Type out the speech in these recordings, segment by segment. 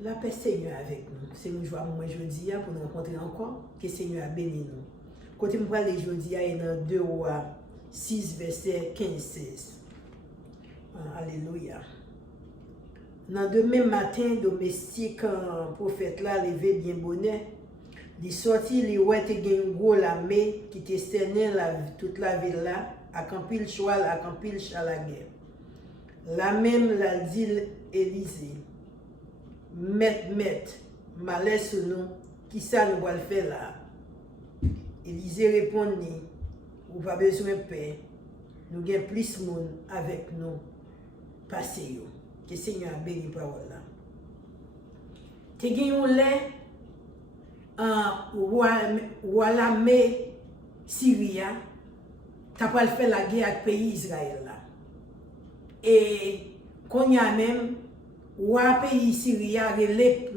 La paix Seigneur avec nous. C'est une joie moi jeudi pour nous rencontrer encore. Que Seigneur a béni nous. Côté moi les jeudi et dans 2 Rois 6 verset 15-16. Alléluia. Dans le même matin, domestique prophète là levé bien bonnet. Il sorti, il ouais te gen gros l'armée qui te cerné toute la ville là, à campil cheval, à campil char la guerre. La même la dit Élisée. Maître, malais sur nous, qui ça nous va le faire là? Élisée répondit, ou pas besoin de paix, nous avons plus de monde avec nous, passez-yo. Que le Seigneur a béni parole là. Te gen yon lè, ou l'armée Syria, t'as pas fait la guerre avec le pays Israël là. Et qu'on y a même, ou un pays Syria, relève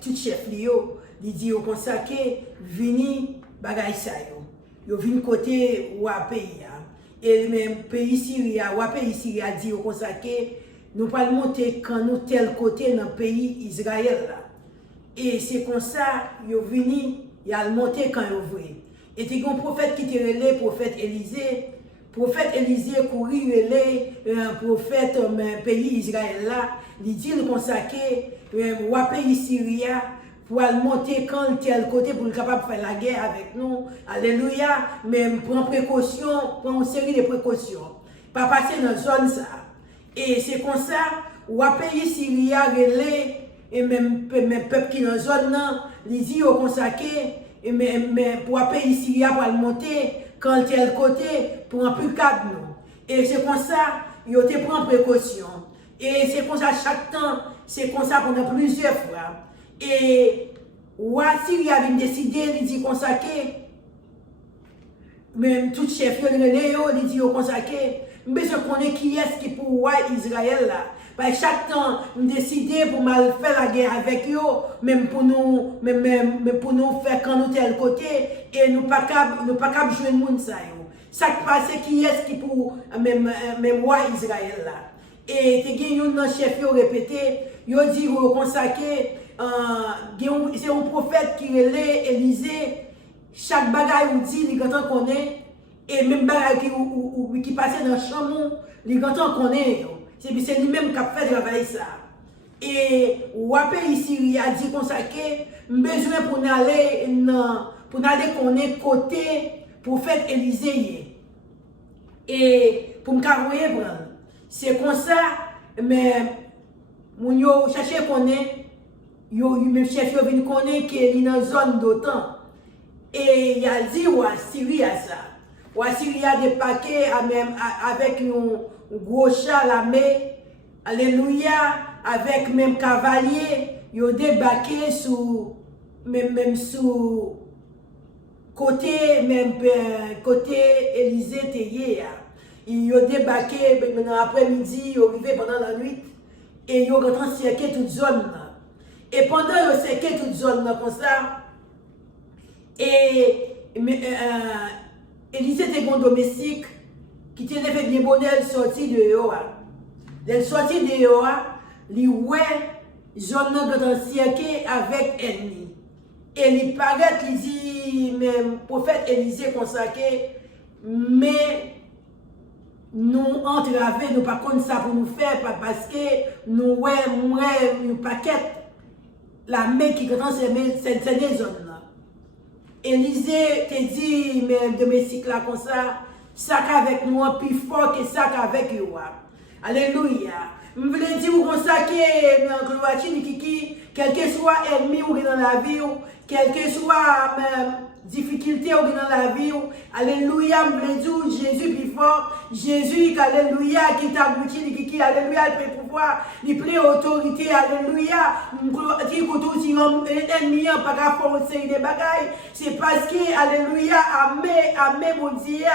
tout chef liyo, il dit au consacré, vini bagay sa yo. Yo vini côté ou un pays. Et même pays Syria, ou un pays Syria dit au consacré, nous pas monter quand nous tel côté dans le pays Israël là. Et c'est comme ça, yo vini, il a monté quand yo vrai. Et c'est un prophète qui te relève, prophète Élisée. Prophète Élisée courit relais prophète pays Israël là, il dit le consacré ou pays Syria pour monter quand tel côté pour être capable de faire la guerre avec nous. Alléluia, mais prend précaution, prend une série de précautions. Pas passer dans la zone ça. Et c'est comme ça, ou pays Syria relais et même peuple qui dans la zone là, il dit au consacré mais pour pays Syria pour monter quand tel côté pour un plus cadre nous. Et c'est comme ça, il te prend précaution. Et c'est comme ça chaque temps, c'est comme ça pendant plusieurs fois. Et Syrie a décidé, il dit consacré, même tout chef, il dit consacré, mais je connais qui est-ce qui pour Israël là. Parce que chaque temps, nous décidons pour mal faire la guerre avec eux, même pour nous faire quand nous tel côté, et nous pas capable jouer le monde ça. Ça qui passe, qui est-ce qui pour même roi Israël là. Et tu as un chef qui a répété, il a dit au consacré, c'est un prophète qui relève Élisée, chaque bagaille ou dit, il entend qu'on est, et même bagaille qui passe dans le champ, il entend qu'on est. C'est lui-même qui a fait travailler ça. Et le pays Syrie a dit consacré, besoin pour aller qu'on est côté prophète Élisée. Et pour me carrer prendre. C'est comme ça, mais mon yo chercher qu'on est, même chef yo vient connaître qu'il est dans une zone d'OTAN. Et il a dit ou Syrie à ça. Ou Syrie a des paquets avec un gros char l'armée, alléluia, avec même cavalier, ils ont débarqué même sous côté Élysée Théier. Ils ont débarqué maintenant après-midi, ils ont arrivé pendant la nuit et ils ont cerqué toute zone. Et pendant qu'ils ont cerqué toute zone comme ça, et Élysée était un domestique qui te fait bien bonnet, elle sortit de Yoa. Elle sortit de Yoa, lui ouais, zone nan cerqué avec ennemi. Et il paraît qu'il dit, même prophète Élisée consacré, mais nous entraver, nous pas comme ça pour nous faire, parce que nous ouais, nous paquet la main qui est dans cette zone là. Élisée te dit, mais domestique là comme ça, sac avec nous plus fort que sac avec eux. Alléluia. Je voulais dire comme ça que quel que soit ennemi ou dans la vie, quelle que soit difficulté ou dans la vie, alléluia, je voulais dire Jésus plus fort, Jésus, alléluia, qui t'a abouti, qui alléluia, il peut pouvoir, il plein autorité, alléluia, dit que l'ennemi n'a pas qu'à faire une série de bagailles, c'est parce que, alléluia, amen, mon Dieu,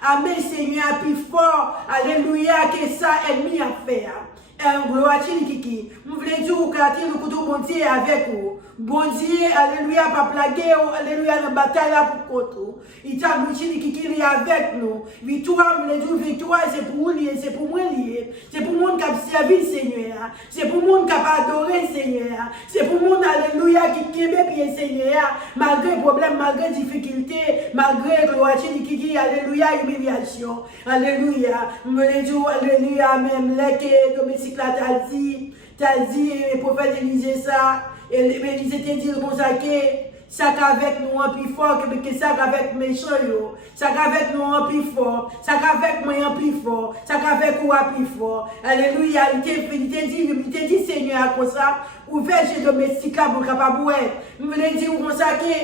amen, Seigneur, plus fort, alléluia, que ça, ennemi a fait. gloire à Kiki. Nous voulons dire que nous couteau bon Dieu avec vous. Bon Dieu, alléluia, pas plaguer, alléluia, la bataille là pour contre. Il t'a dit qui est avec nous. Victoire, nous voulons dire victoire, c'est pour nous lier, c'est pour moi lier. C'est pour moi qui a servi le Seigneur. C'est pour moi qui a adoré le Seigneur. C'est pour moi, alléluia, qui aime bien le Seigneur. Malgré problème, malgré difficulté, malgré gloire à Kiki, alléluia, humiliation. Alléluia. Nous voulons dire, alléluia, même les domestiques là, t'as dit, le prophète Élisée ça. Et Élisée t'a dit comme ça que ça qu'avec nous en plus fort que ça qu'avec méchant yo, ça qu'avec nous en plus fort, ça qu'avec moi en plus fort, ça qu'avec ou en plus fort. Alléluia, il t'a dit Seigneur comme ça, ouvert chez domestique là pour capable ouais. Nous voulons dire comme ça que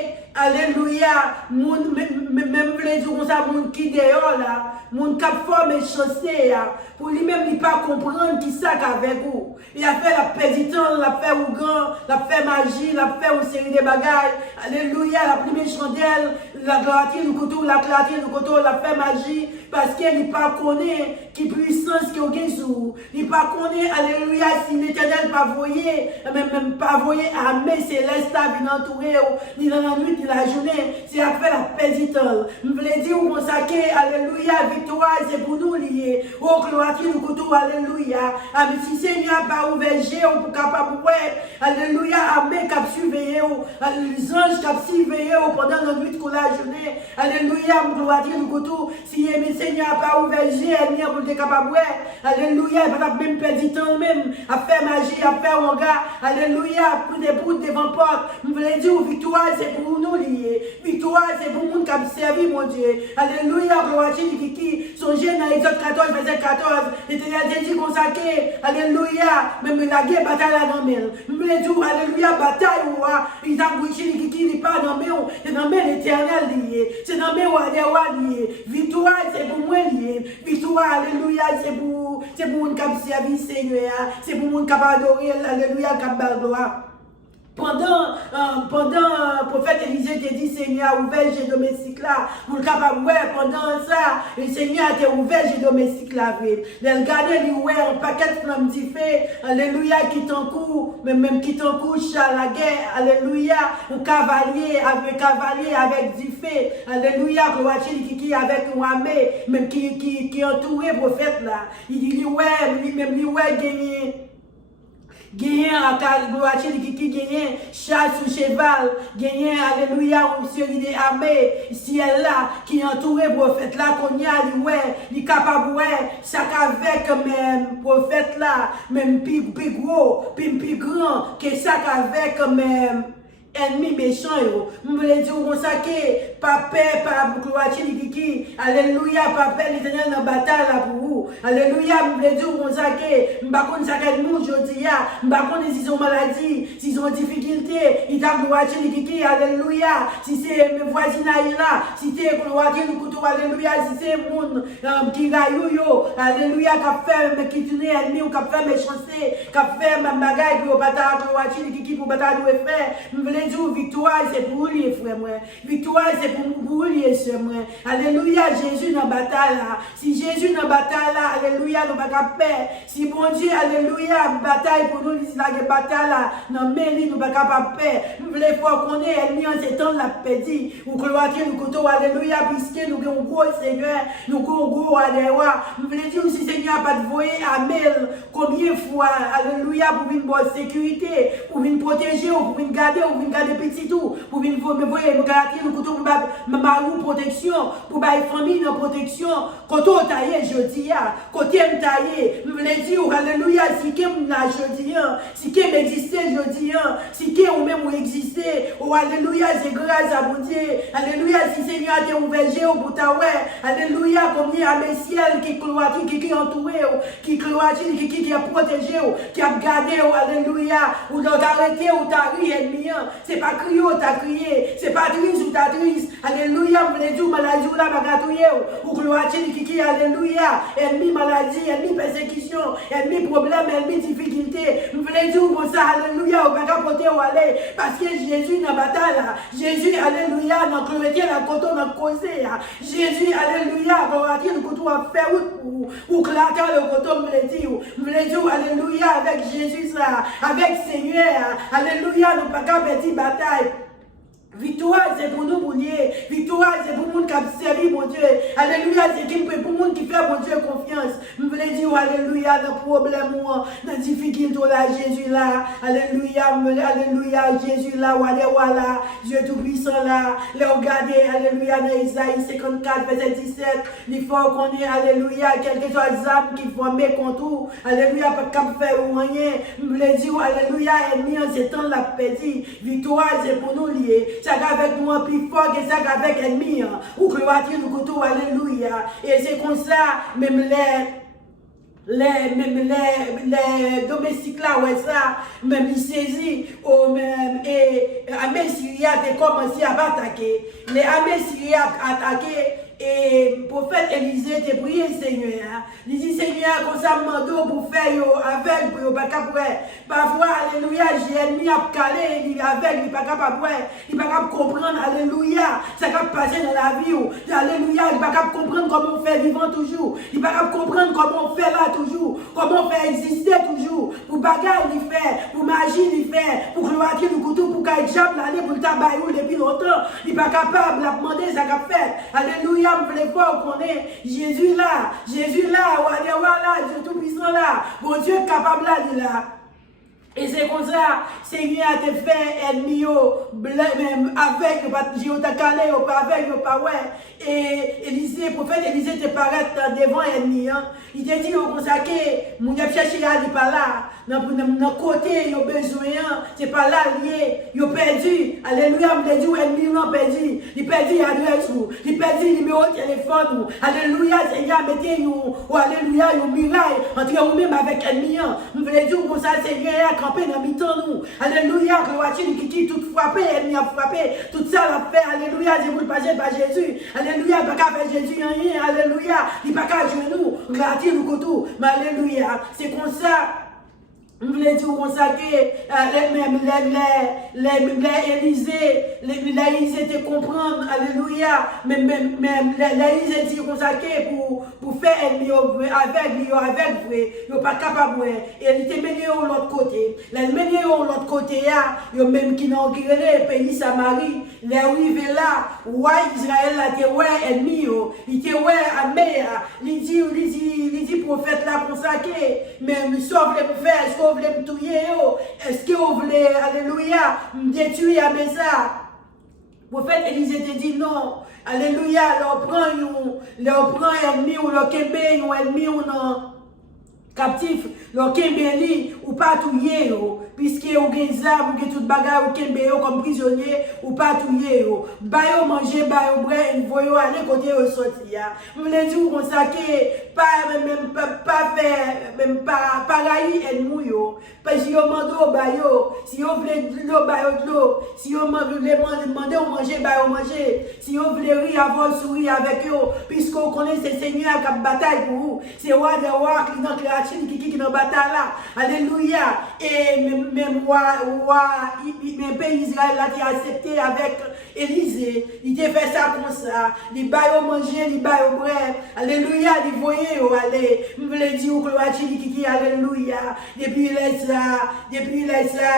alléluia, même voulons dire comme ça moun qui dehors là, moun cap forme chaussée pour lui-même il pas comprendre qui ça qu'avec vous. Il a fait la péditant, il a fait ou grand, il a fait magie, il a fait une série de bagailles. Alléluia, la première chandelle, la clarté du couteau, la clarté du couteau, il a fait magie parce qu'il n'est pas connaît qui puissance qui est au jour. Il pas connaît, alléluia, si l'éternel pas voyé, même pas voyé armée céleste à venir entourer, ni dans la nuit, ni la journée, c'est à faire la péditant. Je voulais dire au consacré, alléluia, victoire, c'est pour nous lier. Oh, gloire du couteau, alléluia. Avec si Seigneur pas ouvert Géo pour capable alléluia, armée cap surveiller, les anges cap surveiller pendant la nuit qu'on la journée. Alléluia, gloire du couteau. Si le Seigneur pas ouvert Géo, pour être capable alléluia, il va même perdre du temps même à faire magie, à faire un gars. Alléluia, pour des bouts devant porte. Je voulais dire, victoire, c'est pour nous lier. Victoire, c'est pour nous qui a servi, mon Dieu. Alléluia, gloire à Dieu, qui songez dans Exode 14, verset 14. L'Éternel dit consacré. Alléluia, même la guerre bataille là dans le je voulais dire, alléluia, bataille, ils ont bouché, qui n'est pas dans le c'est dans l'éternel lié. C'est dans le lié. Victoire, c'est pour moi lié. Victoire, alléluia, c'est pour nous qui a servi Seigneur. C'est pour nous qui a adoré, alléluia, qui a gloire. Pendant le prophète Élisée t'a dit Seigneur ouvert j'ai domestique là pour le capable pendant ça le Seigneur t'a ouvert j'ai domestique là les regarder lui ouais un paquet de flammes d'y fait alléluia qui t'encourt même qui t'encourt à la guerre alléluia un cavalier avec du fait alléluia gloire qui avec une armée même qui entouré prophète là il dit ouais lui-même lui ouais gagner à gloire qui gagne chat sous cheval gagner alléluia au ciel des armées ciel là qui entouré prophète là qu'on y a il capable ça qu'avec même prophète là même plus gros plus grand que ça qu'avec même ennemi méchant yo me voulais dire comme ça que papa pas gloire qui alléluia papa l'Éternel dans bataille là pour vous alléluia me voulais dire comme ça que m'pa connait ça que nous jodi ya m'pa connait s'ils ont maladie s'ils ont difficulté il t'a gloire qui alléluia si c'est mes voisinages là si c'est gloire qui nous couteau alléluia si c'est monde qui gaillou yo alléluia qu'a fait qui tourner ennemi ou qu'a fait méchanceté qu'a fait ma bagaille pour bataille gloire qui pour bataille doit faire me voulais victoire c'est pour lui frère moi victoire c'est pour lui sœur moi alléluia Jésus dans bataille là si Jésus dans bataille là alléluia nous pas capable si bon Dieu alléluia bataille pour nous la bataille là non mais nous pas capable faire nous voulons faut qu'on est ennemi en ces temps la pédi ou gloire Dieu nous couteau alléluia puisque nous avons gros Seigneur nous avons gros alléluia nous voulons dire si Seigneur pas de voyer Amel combien fois alléluia pour une bonne sécurité pour une protéger pour une garder pour une garder petit tout pour venir me voyer me garantir le couteau me marou protection pour ma famille en protection côté taillé jodi a côté me taillé me voulais dire alléluia si que na jodi si que m'exister jodi si que ou même exister oh alléluia c'est grâce à bon Dieu alléluia si Seigneur t'a ouvert Géo pour ta ouais alléluia combien à mes ciel qui gloire qui entouré qui gloire qui a protégé qui a gardé alléluia ou dans arrêté ou ta ri ennemi c'est pas crier ou t'as crié, c'est pas triste ou t'as triste. Alléluia, vous voulez dire maladie ou la bagatouille ou gloire qui alléluia, ennemi maladie, ennemi persécution, ennemi problème, ennemi difficulté. Vous voulez dire comme ça, alléluia, ou pas côté où aller. Parce que Jésus dans la bataille là. Jésus, alléluia, dans le chrétien, dans le coton, dans le causé. Jésus, alléluia, dans la le coton à faire ou claquer le coton, me le dire, alléluia, avec Jésus, ça, avec Seigneur, alléluia, nous pas qu'à petite bataille. Victoire, c'est pour nous, pour lier. Victoire, c'est pour le monde qui a servi, mon Dieu. Alléluia, c'est pour le monde qui fait, mon Dieu, confiance. Je voulais dire, alléluia, dans le problème, dans la difficulté, là, Jésus, là. Alléluia, alléluia, Jésus, là, voilà, Dieu tout-puissant, là. Les regardez, alléluia, dans Isaïe 54, verset 17. Il faut qu'on ait, alléluia, quel que soit les âmes qui font mes contours. Alléluia, pas qu'à faire ou rien. Je voulais dire, alléluia, ennemi, en ce temps, la petit. Victoire, c'est pour nous lier. Ça avec nous en plus fort que ça avec l'ennemi. Ou que le nous couteau, alléluia. Et c'est comme ça, même les domestiques là, ouais, ça, même ils saisissent, même, et l'armée syrienne a commencé à attaquer. Les armées syriennes attaqué. Et le prophète Élisée a prié Seigneur. Il dit Seigneur, comme ça, mando pour faire avec, pour pas capable. Parfois, alléluia, j'ai ennemi à caler, il est avec, il n'est pas capable, il n'est pas capable de comprendre, alléluia, ça va passer dans la vie. Alléluia, il n'est pas capable de comprendre comment on fait vivant toujours. Il n'est pas capable de comprendre comment on fait là toujours, comment on fait exister toujours. Pour bagarre, il fait, pour magie, il fait, pour gloire, le couteau, pour qu'il diable l'année, pour le tabac depuis longtemps. Il n'est pas capable de demander ça qu'a fait. Alléluia. Je voulais pas qu'on est Jésus là, voilà, Dieu tout-puissant là, bon Dieu capable là, il est là. Et c'est comme ça, Seigneur a te fait ennemi, même avec, j'ai ta calé, pas avec, pas ouais. Et Élisée, prophète Élisée te paraît devant l'ennemi. Il te dit, comme ça, que mon cherché là, il n'est pas là. Dans le côté, il a besoin, c'est pas là lié, il a perdu. Alléluia, il a dit, l'ennemi l'a perdu. Il a perdu l'adresse, il a perdu le numéro de téléphone. Alléluia, Seigneur, mettez-nous, alléluia, une muraille entre vous-même avec l'ennemi. Nous voulons dire comme ça, Seigneur, camper dans mi-temps nous. Alléluia, gloire qui tout frappé, l'ennemi a frappé, tout ça l'a fait. Alléluia, je vous le passe par Jésus. Alléluia, il n'y a pas qu'à faire Jésus rien. Alléluia, il n'y a pas qu'à jouer nous, gratter nous couteau. Mais alléluia, c'est comme ça. Je voulais dire comme ça que l'Élysée te comprendre, alléluia, même l'Élysée dit comme ça que pour faire ennemi avec vrai, il n'est pas capable. Et il te mené de l'autre côté. Il mené de l'autre côté, il même qui n'ont créé le pays Samarie, il est arrivé là, ouais, Israël a été ouais ennemi, il était ouais armé, il dit prophète là pour ça que même sauf les faire, est-ce que vous voulez me tuer, est-ce que vous voulez, alléluia, me détruire avec ça? Le prophète Élisée te dit non, alléluia, leur prend ennemi ou leur kébé ou ennemi ou non captif, leur kébé ou pas tuer, puisque vous avez des armes, vous avez toute bagarre, vous avez comme prisonnier ou pas tuer. Bayo manger, bayo boire, vous voyez aller côté au sortir. Vous voulez dire comme ça que pas faire, même pas pareil ennemi, parce que vous demandez au bayo, si vous voulez de l'eau, bayo de l'eau, si vous voulez demander au manger, bayo manger, si vous voulez rire, avoir sourire avec eux, puisque vous connaissez le Seigneur qui a bataille pour vous, c'est roi des rois qui dans la Chine qui est dans la bataille là, alléluia, et même pays Israël là qui a accepté avec Élisée, il a fait ça comme ça, il va manger, il va boire, alléluia, il voyait, allez, je voulais dire que la Chine qui est alléluia, depuis là,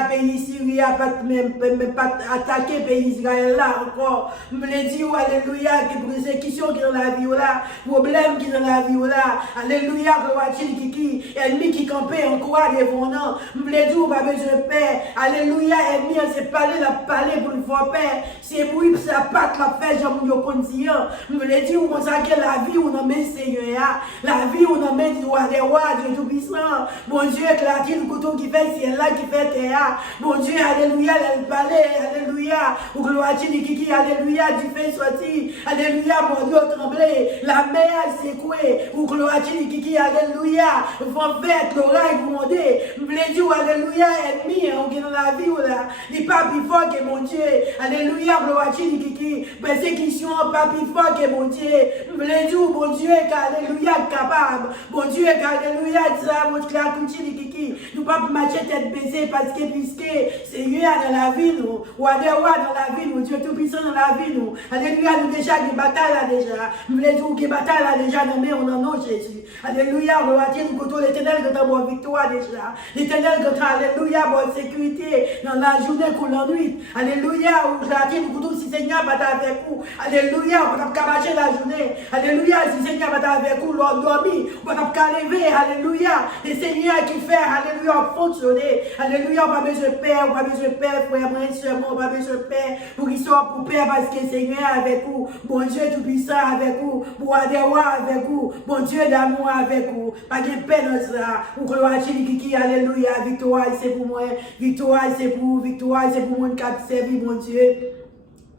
pays Syrien même pas attaqué pays Israël là encore, je voulais dire alléluia, que persécution qui est dans la vie là, problème qui est dans la vie là, alléluia, que la Chine qui ennemi qui campait en croix devant nous, je voulais dire pas besoin de paix, alléluia, ennemi, c'est parler pour le faire paix, c'est pour ça patte la paix, j'en me conscient, je voulais dire qu'on sait que la vie on en met Seigneur, la vie on en met droit des rois, Dieu tout puissant, mon Dieu, éclater le couteau qui fait ciel là, qui fait terre, mon Dieu, alléluia, le palais, alléluia, ou gloire qui alléluia, du fait sortir, alléluia, mon Dieu, trembler, la mer secouée, ou gloire qui alléluia, vont faire l'oreille gronder, je voulais dire alléluia, ennemi, on est dans la vie là, il n'est pas plus fort que mon Dieu, alléluia, gloire qui persécution, pas plus fort que mon Dieu, je voulais dire mon Dieu, alléluia, capable, mon Dieu, alléluia, ça, mon clair, qui nous pas matcher tête baissée parce que puisque Seigneur Alléluia, dans la vie, nous. Roi des rois dans la vie, nous. Dieu tout-puissant dans la vie, nous. Alléluia, nous déjà, des batailles là déjà. Nous voulons dire que des batailles là déjà, non, mais on en a Jésus. Alléluia, on va dire nous côté l'éternel que bonne victoire déjà. L'éternel que alléluia, bonne sécurité dans la journée qu'on l'ennuie. Alléluia, on va dire nous côté si Seigneur va avec vous. Alléluia, on va pas marcher la journée. Alléluia, si Seigneur va avec vous, l'on dormir, on va pas lever. Alléluia, les Seigneurs qui fait, alléluia, fonctionner. Alléluia, on va besoin de père, on va besoin de père, frère, moi, seulement, on va besoin de père, pour qu'il soit pour père, parce que Seigneur est avec vous, bon Dieu tout-puissant avec vous, roi des rois avec vous, bon Dieu d'amour avec vous, pas de peine dans ça, ou gloire à Kiki, alléluia, victoire c'est pour moi, victoire c'est pour vous, victoire c'est pour mon cap servi, mon Dieu.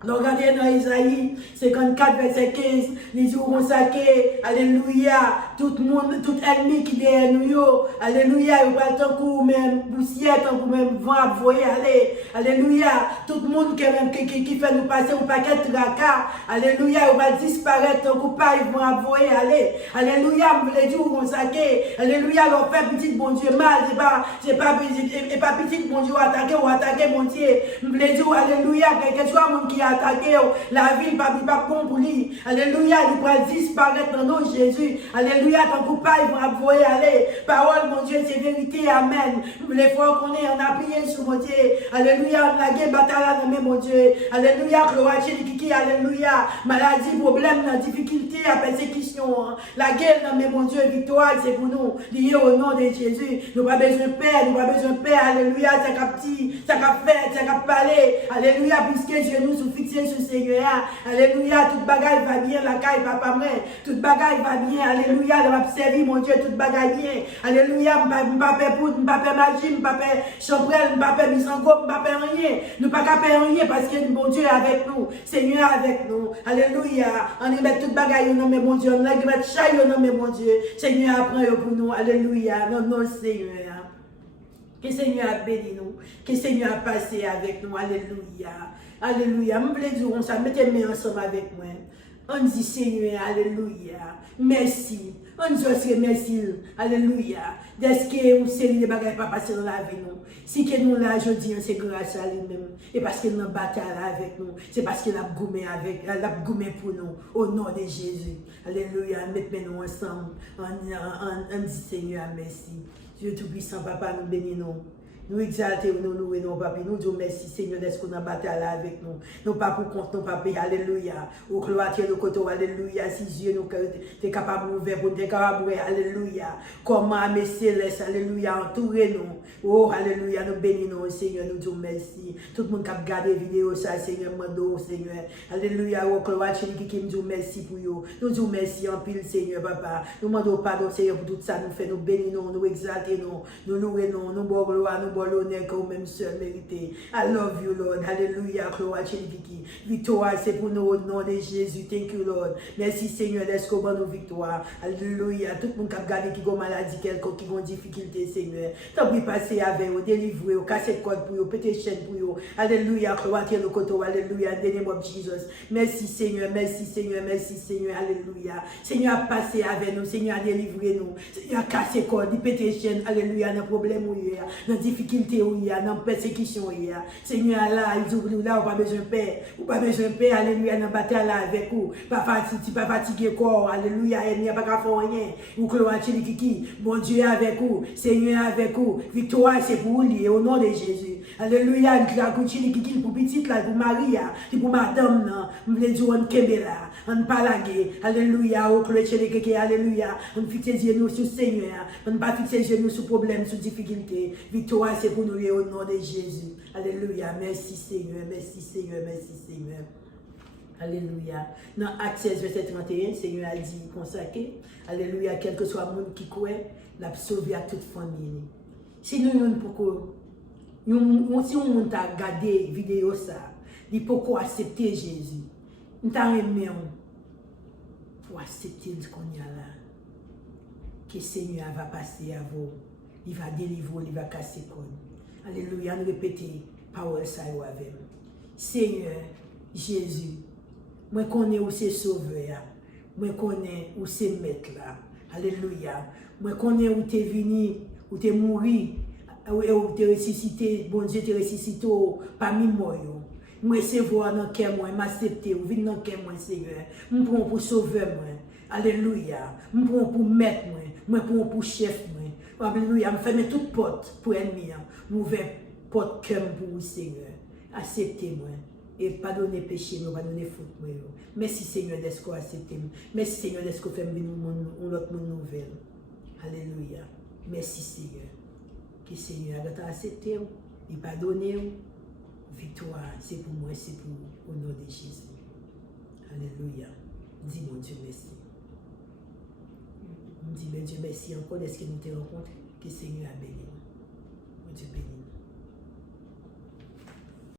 Nous regardons dans Isaïe 54, verset 15, les jours consacrés, alléluia, tout le monde, tout ennemi qui est derrière nous, alléluia, il va tant coup même poussière, tant coup même vent, voyez aller, alléluia, tout le monde qui fait nous passer un paquet de tracas, alléluia, il va disparaître, tant coup pas, ils vont voyer aller, alléluia, les jours consacrés, alléluia, leur fait petit bon Dieu mal, c'est pas petit bon Dieu attaquer ou attaquer mon Dieu, les jours, alléluia, quel que soit mon qui a attaqué, la ville pas bon pour lui. Alléluia, il va disparaître dans nos Jésus. Alléluia, ton coupable, il va voyer aller. Parole, mon Dieu, c'est vérité, amen. Les fois qu'on est, on a prié sur mon Dieu. Alléluia, on a gagné bataille dans mon Dieu. Alléluia, gloire à Kiki, alléluia. Maladie, problème, difficulté, persécution. La guerre dans mon Dieu, victoire, c'est pour nous. Lié au nom de Jésus. Nous n'avons pas besoin de paix, nous n'avons pas besoin de paix. Alléluia, ça cap petit, ça cap fait, ça cap parler. Alléluia, puisque Dieu nous sous fixé sur Seigneur. Alléluia, toute bagaille va bien, la caille papa moi. Toute bagaille va bien. Alléluia, je vais servir mon Dieu, toute bagaille bien. Alléluia, je ne vais pas faire poudre, je ne vais pas faire magie, je ne vais pas faire chambrelle, je ne vais pas faire misango, je ne vais pas faire rien. Nous ne pouvons pas faire rien parce que mon Dieu est avec nous. Seigneur est avec nous. Alléluia. On y met toute bagaille au nom de mon Dieu. On y met chaille au nom de mon Dieu. Seigneur apprend pour nous. Alléluia. Non, non, Seigneur. Que Seigneur a béni nous. Que Seigneur a passé avec nous. Alléluia. Alléluia. Je voulais dire, on s'est mis ensemble avec moi. On dit Seigneur, alléluia. Merci. On dit aussi merci. Alléluia. D'est-ce que vous savez les bagages pas passer dans la vie nous. Si que nous là aujourd'hui c'est grâce à lui-même. Et parce que nous bataille avec nous. C'est parce qu'il a gommé avec, il a gommé pour nous. Au nom de Jésus. Alléluia. Mettez-nous ensemble. On dit Seigneur, merci. Dieu Tout-Puissant, Papa, nous bénissons. Nous exaltons, nous louons, nous, Papa. Nous disons merci, Seigneur, d'être qu'on a bataille avec nous. Nous pas pour compte, nous pas alléluia. Au gloire, le côté, alléluia. Si Dieu nous est capable d'ouvrir, pour être capable d'ouvrir, alléluia. Comment, mes célestes, alléluia, entourer nous. Oh, alléluia, nous bénissons, Seigneur, nous disons merci. Tout le monde qui a regardé la vidéo, ça, Seigneur, mando, Seigneur. Alléluia, au gloire, qui me dit merci pour vous. Nous disons merci en pile, Seigneur, Papa. Nous demandons pardon, Seigneur, pour tout ça, nous faisons, nous bénissons, nous exaltons, nous louons, nous bon gloire, nous l'honneur que vous-même seul méritez. I love you, Lord. Alléluia. Gloire à Jésus. Victoire, c'est pour nous au nom de Jésus. Thank you, Lord. Merci, Seigneur. Laisse-nous bonne victoire. Alléluia. Tout le monde qui a gardé, qui a maladie, qui a difficulté, Seigneur. T'as pris passer avec vous, délivrer, casser code pour vous, péter chaîne pour vous. Alléluia. Gloire à le côté. Alléluia. In the name of Jesus. Merci, Seigneur. Merci, Seigneur. Merci, Seigneur. Alléluia. Seigneur, a passé avec nous. Seigneur, a délivré nous. Seigneur, a cassé code, péter chaîne. Alléluia. Dans problème où il y a, dans difficulté où il y a, dans persécution où il y a. Seigneur, là, ils ouvrent là, on n'a pas besoin de paix. On n'a pas besoin de paix. Alléluia. Dans bataille là avec vous. Pas fatigué corps. Alléluia. Il n'y a pas qu'à faire rien. Ou gloire à Kiki. Bon Dieu est avec vous. Seigneur est avec vous. Victoire, c'est pour vous lier au nom de Jésus. Alléluia. Kiki pour petite là, pour Maria, pour madame là. Nous voulons dire on kembe là. On palagé. Alléluia. Au gloire à Kiki. Alléluia. On fixe les yeux sur Seigneur. On ne pas fixer les yeux sur problème, sur difficulté. Victoire, c'est pour nous lier au nom de Jésus. Alléluia. Merci Seigneur. Merci Seigneur. Merci Seigneur. Alléluia. Dans Acte 16, verset 31, Seigneur a dit consacré. Alléluia. Quel que soit le monde qui croit, l'a sauvé à toute famille. Si nous si on a regardé la vidéo, il faut accepter Jésus. Nous avons aimé pour accepter ce qu'on y a là. Que le Seigneur va passer à vous. Il va délivrer, il va casser le code. Alléluia. Nous répétons parole ça avec nous. Seigneur Jésus, moi connais où c'est sauveur. Moi connais où c'est maître là. Alléluia. Moi connais où tu es venu, où tu es mort. ou te ressuscité, bon Dieu te ressuscité parmi moi. Moi recevoir dans cœur moi, m'accepter ou venir dans cœur moi Seigneur. Me prends pour sauveur moi. Alléluia. Me prends pour maître moi, moi prends pour chef moi. Alléluia, me ferme toute porte pour ennemi. M'ouvrir porte cœur pour vous Seigneur. Acceptez-moi et pardonnez péché, nous pardonnez faute moi. Merci Seigneur d'être qu'on accepte. Merci Seigneur d'être qu'on fait venir l'autre monde nouvelle. Alléluia. Merci Seigneur. Que Seigneur a accepté, il pardonne. Victoire, c'est pour moi, c'est pour au nom de Jésus. Alléluia. Dis mon Dieu merci. Dis mon Dieu merci encore de ce que nous te rencontrés. Que Seigneur a béni. Mon Dieu béni.